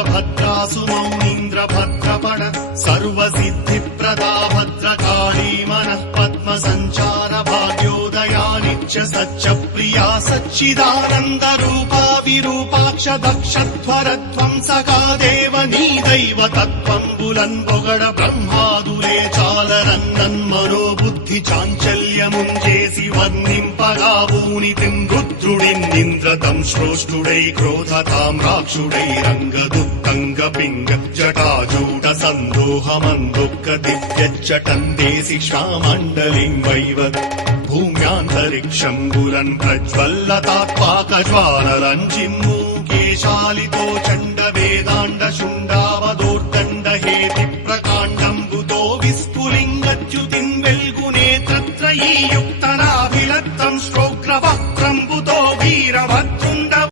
वीरभद्रासु मौनीन्द्रभद्रपण सर्वसिद्धिप्रदा भद्रकाली मनः पद्मसञ्चार भाग्योदया नित्य सच्च प्रिया सच्चिदानन्दरूपा विरूपाक्ष दक्षध्वरध्वंसका देव नी दैव तत्त्वम्बुलन् పొగడ బ్రహ్మాదులే చాలరన్నన్మనోబుద్ధి చాంచల్యముంచేసి వర్ణింపగా ఊనితిం రుద్రుడిన్నింద్రతం శ్రోష్ఠుడై క్రోధతాం రాక్షుడై రంగదుత్తంగ పింగ జటాజూట సందోహమందుఃఖ దివ్యచ్చటందేసి శ్వామండలిం వైవత్ భూమ్యాంతరిక్షంబులన్ ప్రజ్వల్లతాత్పాకజ్వాలలంజిమ్మూ కేశాలితో చండ వేదాండ శుండావదో